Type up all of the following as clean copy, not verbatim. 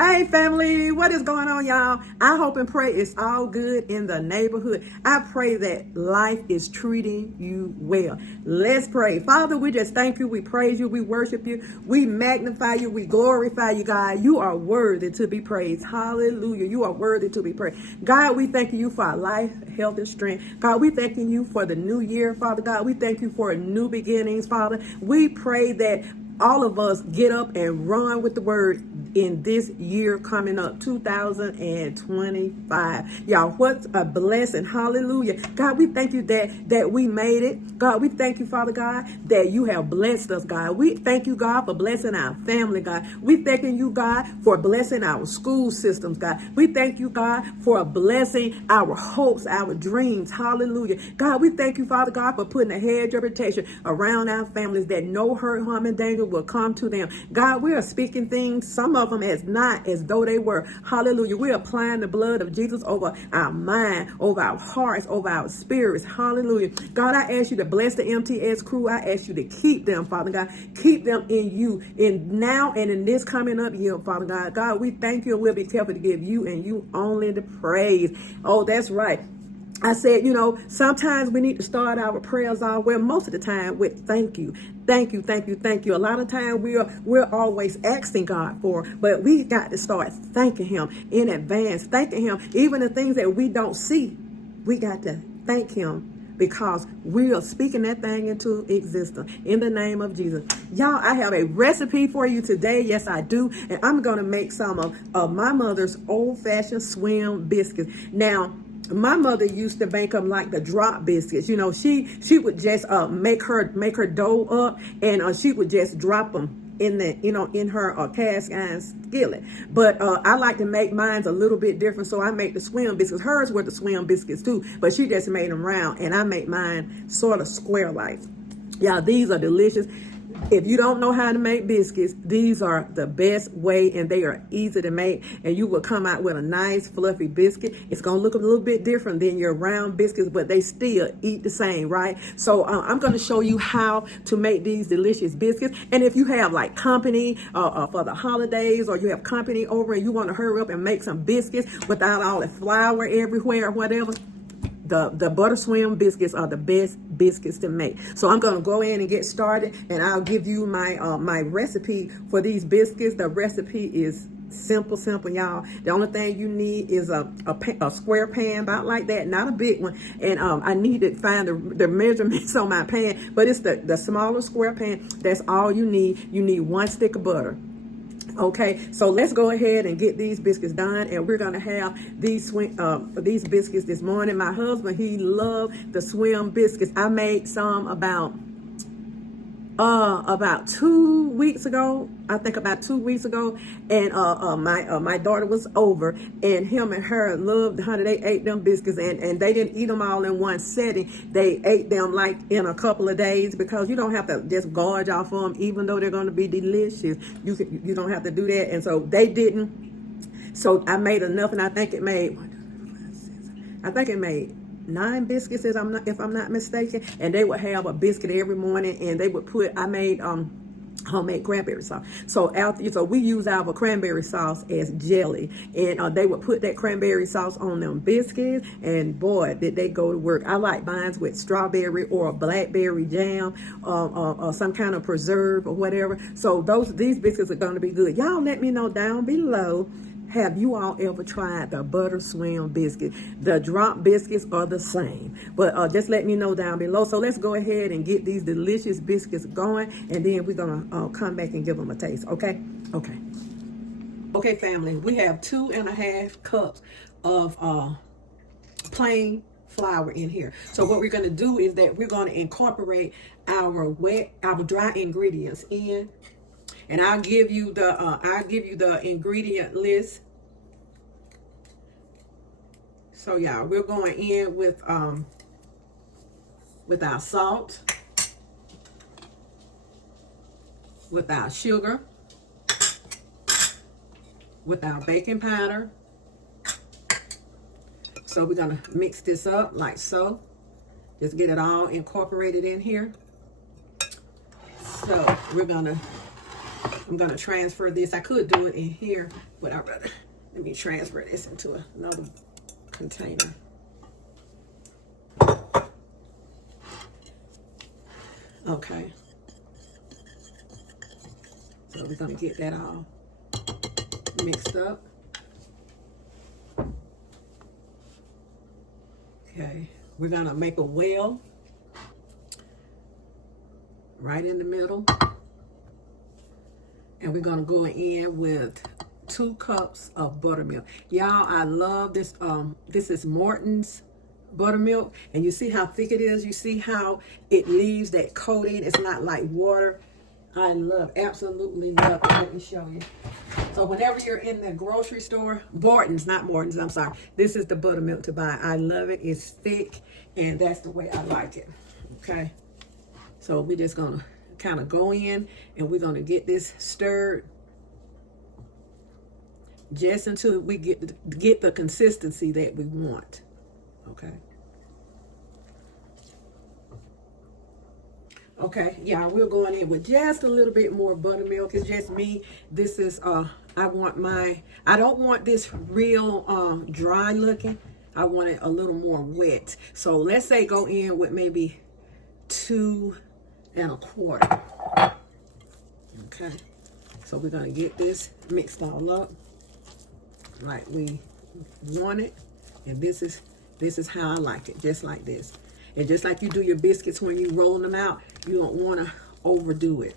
Hey family, what is going on, y'all? I hope and pray it's all good in the neighborhood. I pray that life is treating you well. Let's pray. Father, we just thank you, we praise you, we worship you, we magnify you, we glorify you, God. You are worthy to be praised. Hallelujah. You are worthy to be praised. God, we thank you for our life, health, and strength. God, we thanking you for the new year, Father God. We thank you for new beginnings, Father. We pray that all of us get up and run with the word in this year coming up, 2025. Y'all, what a blessing. Hallelujah. God, we thank you that we made it. God, we thank you, Father God, that you have blessed us, God. We thank you, God, for blessing our family, God. We thanking you, God, for blessing our school systems, God. We thank you, God, for blessing our hopes, our dreams. Hallelujah. God, we thank you, Father God, for putting a hedge of protection around our families, that no hurt, harm, and danger will come to them. God, we are speaking things, some of them as not as though they were. Hallelujah. We're applying the blood of Jesus over our mind, over our hearts, over our spirits. Hallelujah. God, I ask you to bless the MTS crew. I ask you to keep them, Father God. Keep them in you, in now and in this coming up year, Father God. God, we thank you, and we'll be careful to give you and you only the praise. Oh, that's right. I said, sometimes we need to start our prayers off, well, most of the time, with thank you. Thank you, thank you, thank you. A lot of time we're always asking God for, but we got to start thanking him in advance, thanking him. Even the things that we don't see, we got to thank him, because we are speaking that thing into existence in the name of Jesus. Y'all, I have a recipe for you today. Yes, I do. And I'm going to make some of my mother's old-fashioned swim biscuits. Now, my mother used to make them like the drop biscuits. She would just make her dough up, and she would just drop them in the in her cast iron skillet. But I like to make mine a little bit different, so I make the swim biscuits. Hers were the swim biscuits too, but she just made them round, and I make mine sort of square like. Yeah, these are delicious. If you don't know how to make biscuits, these are the best way, and they are easy to make, and you will come out with a nice fluffy biscuit. It's going to look a little bit different than your round biscuits, but they still eat the same, right? So I'm going to show you how to make these delicious biscuits. And if you have like company for the holidays, or you have company over and you want to hurry up and make some biscuits without all the flour everywhere or whatever, the butter swim biscuits are the best biscuits to make. So I'm going to go in and get started, and I'll give you my my recipe for these biscuits. The recipe is simple, y'all. The only thing you need is a square pan about like that, not a big one. And I need to find the measurements on my pan, but it's the smaller square pan. That's all you need. You need 1 stick of butter. Okay, so let's go ahead and get these biscuits done, and we're gonna have these biscuits this morning. My husband, he loved the swim biscuits. I made some about 2 weeks ago. I think about 2 weeks ago, and my daughter was over, and him and her loved, honey, they ate them biscuits, and they didn't eat them all in one setting. They ate them like in a couple of days, because you don't have to just gorge off of them, even though they're going to be delicious. You don't have to do that, and so they didn't. So I made enough, and I think it made 9 biscuits, if I'm not mistaken. And they would have a biscuit every morning, and they would I made homemade cranberry sauce. So we use our cranberry sauce as jelly, and they would put that cranberry sauce on them biscuits, and boy, did they go to work. I like mine with strawberry or a blackberry jam, or some kind of preserve or whatever. So these biscuits are going to be good. Y'all let me know down below, have you all ever tried the butter swim biscuit? The drop biscuits are the same, but just let me know down below. So let's go ahead and get these delicious biscuits going, and then we're gonna come back and give them a taste. Okay, family. We have 2.5 cups of plain flour in here. So what we're gonna do is that we're gonna incorporate our dry ingredients in. And I'll give you the ingredient list. So y'all, we're going in with our salt, with our sugar, with our baking powder. So we're gonna mix this up like so. Just get it all incorporated in here. So we're gonna I'm going to transfer this. I could do it in here, but I'd rather, let me transfer this into another container. Okay. So we're going to get that all mixed up. Okay. We're going to make a well right in the middle. And we're going to go in with 2 cups of buttermilk. Y'all, I love this. This is Morton's buttermilk. And you see how thick it is? You see how it leaves that coating? It's not like water. I love, absolutely love it. Let me show you. So whenever you're in the grocery store, not Morton's, I'm sorry. This is the buttermilk to buy. I love it. It's thick, and that's the way I like it. Okay. So we're just going to kind of go in, and we're going to get this stirred just until we get the consistency that we want. Okay. Okay, yeah, we're going in with just a little bit more buttermilk. It's just me. This is I don't want this real dry looking. I want it a little more wet. So let's say go in with maybe 2 1/4. Okay, so we're gonna get this mixed all up like we want it, and this is how I like it, just like this. And just like you do your biscuits when you roll them out, you don't want to overdo it.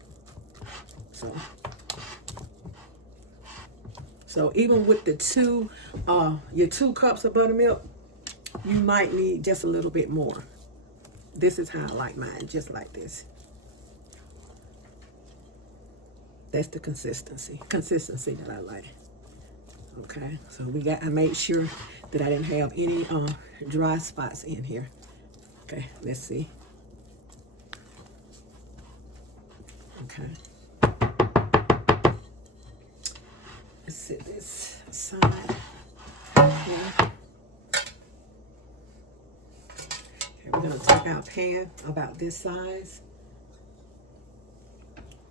So even with the your 2 cups of buttermilk, you might need just a little bit more. This is how I like mine, just like this. That's the consistency that I like. Okay, so I made sure that I didn't have any dry spots in here. Okay, let's see. Okay. Let's set this aside. Okay. We're going to take our pan about this size.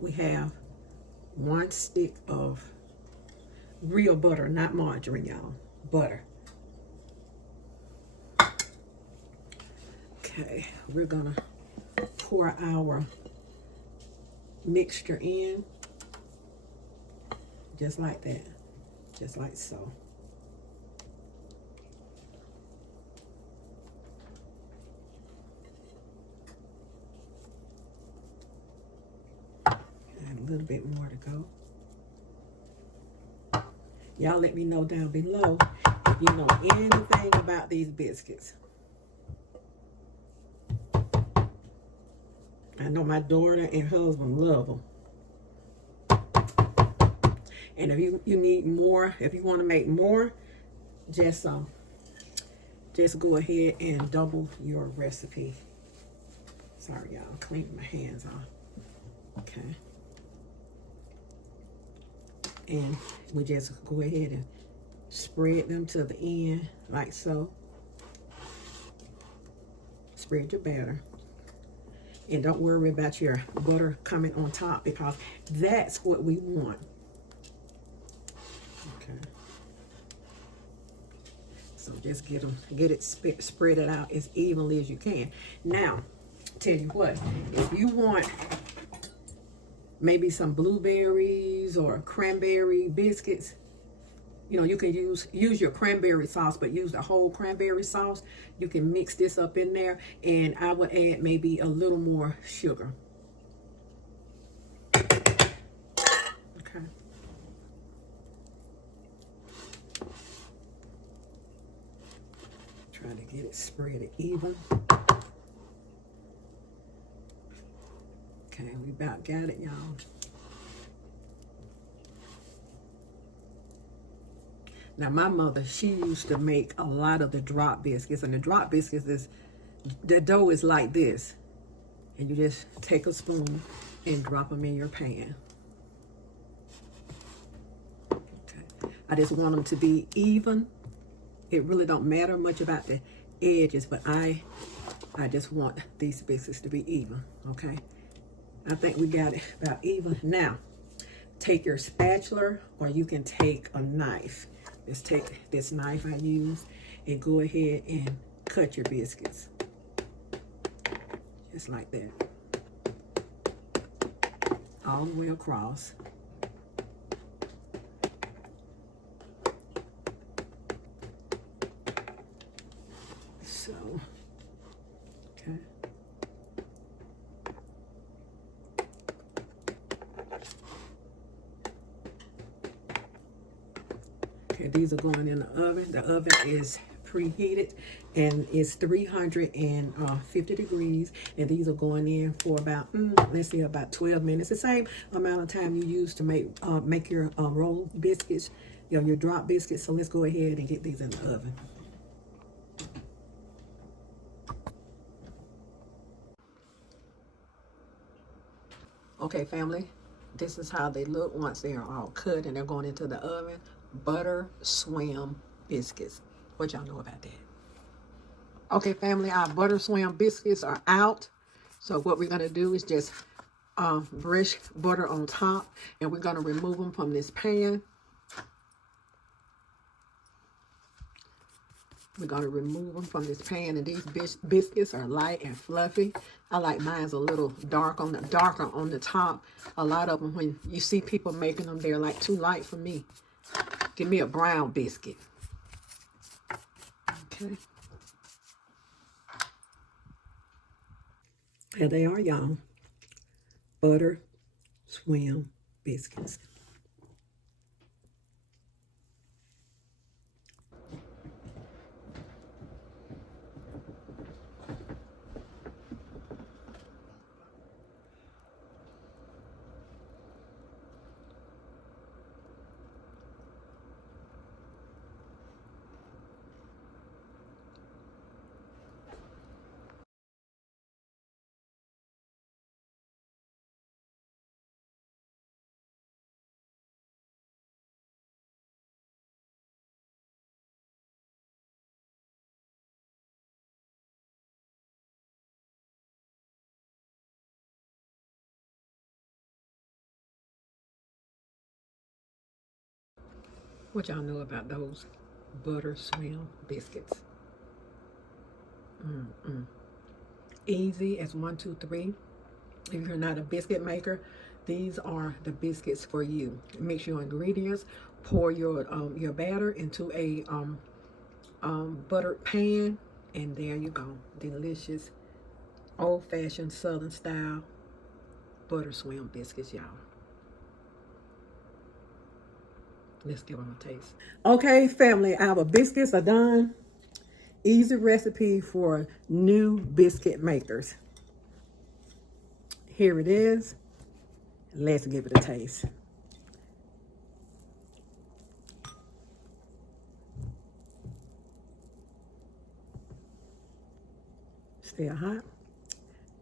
We have 1 stick of real butter, not margarine, y'all. Butter. Okay, we're gonna pour our mixture in just like that, just like so. And a little bit more to go. Y'all let me know down below if you know anything about these biscuits. I know my daughter and husband love them. And if you need more, if you want to make more, just go ahead and double your recipe. Sorry, y'all, clean my hands off. Okay. And we just go ahead and spread them to the end like so. Spread your batter. And don't worry about your butter coming on top, because that's what we want. Okay. So just get it spread it out as evenly as you can. Now, tell you what, if you want maybe some blueberries or cranberry biscuits, you know, you can use your cranberry sauce, but use the whole cranberry sauce. You can mix this up in there, and I would add maybe a little more sugar. Okay. Try to get it spread even. Okay, we about got it, y'all. Now, my mother, she used to make a lot of the drop biscuits, and the drop biscuits the dough is like this, and you just take a spoon and drop them in your pan. Okay. I just want them to be even. It really don't matter much about the edges, but I just want these biscuits to be even. Okay, I think we got it about even. Now, take your spatula, or you can take a knife. Let's take this knife I use and go ahead and cut your biscuits. Just like that. All the way across. So, okay. Okay, these are going in the oven. The oven is preheated and it's 350 degrees, and these are going in for about let's see, about 12 minutes, the same amount of time you use to make your roll biscuits, your drop biscuits. So let's go ahead and get these in the oven. Okay, family, this is how they look once they are all cut and they're going into the oven. Butter swim biscuits. What y'all know about that? Okay, family, our butter swim biscuits are out. So what we're going to do is just brush butter on top, and we're going to remove them from this pan. We're going to remove them from this pan, and these biscuits are light and fluffy. I like mine's a little darker on the top. A lot of them, when you see people making them, they're like too light for me. Give me a brown biscuit. Okay. Here they are, y'all. Butter swim biscuits. What y'all know about those butter swim biscuits? Easy as 1, 2, 3. If you're not a biscuit maker, these are the biscuits for you. Mix your ingredients, pour your batter into a buttered pan, and there you go. Delicious, old-fashioned Southern style butter swim biscuits, y'all. Let's give them a taste. Okay, family, our biscuits are done. Easy recipe for new biscuit makers. Here it is. Let's give it a taste. Still hot.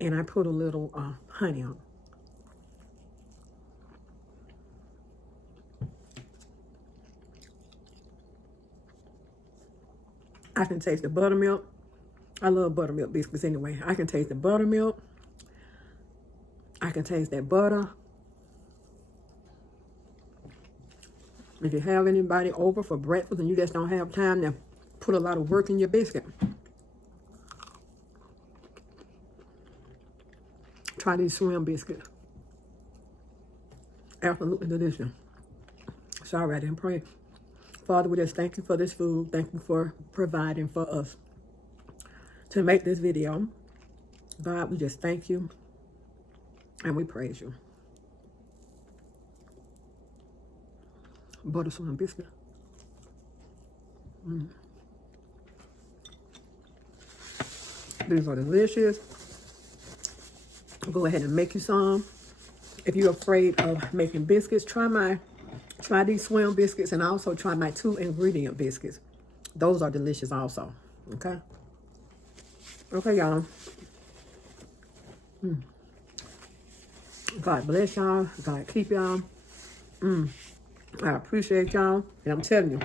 And I put a little honey on. I can taste the buttermilk. I love buttermilk biscuits anyway. I can taste the buttermilk. I can taste that butter. If you have anybody over for breakfast and you just don't have time to put a lot of work in your biscuit, try these swim biscuits. Absolutely delicious. So all right, I didn't pray. Father, we just thank you for this food. Thank you for providing for us to make this video. God, we just thank you and we praise you. Butter swim biscuit. These are delicious. Go ahead and make you some. If you're afraid of making biscuits, try these swim biscuits, and also try my 2-ingredient biscuits. Those are delicious also. Okay? Okay, y'all. God bless y'all. God keep y'all. I appreciate y'all. And I'm telling you,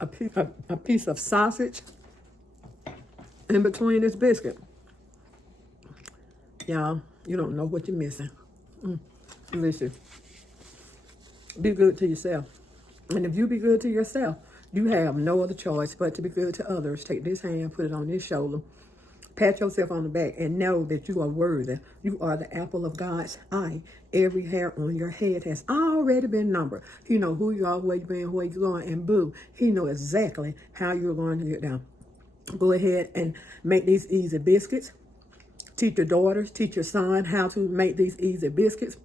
a piece of sausage in between this biscuit. Y'all, you don't know what you're missing. Listen, be good to yourself. And if you be good to yourself, you have no other choice but to be good to others. Take this hand, put it on this shoulder, pat yourself on the back, and know that you are worthy. You are the apple of God's eye. Every hair on your head has already been numbered. He know who you are, where you been, where you're going, and boo, he know exactly how you're going to get down. Go ahead and make these easy biscuits. Teach your daughters, teach your son how to make these easy biscuits.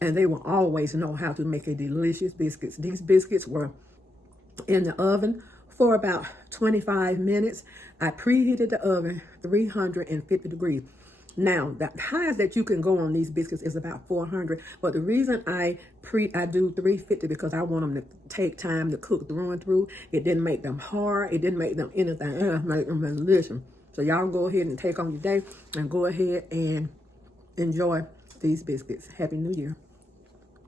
And they will always know how to make a delicious biscuits. These biscuits were in the oven for about 25 minutes. I preheated the oven 350 degrees. Now, the highest that you can go on these biscuits is about 400. But the reason I do 350 because I want them to take time to cook through and through. It didn't make them hard. It didn't make them anything else. Make them delicious. So y'all go ahead and take on your day and go ahead and enjoy these biscuits. Happy New Year.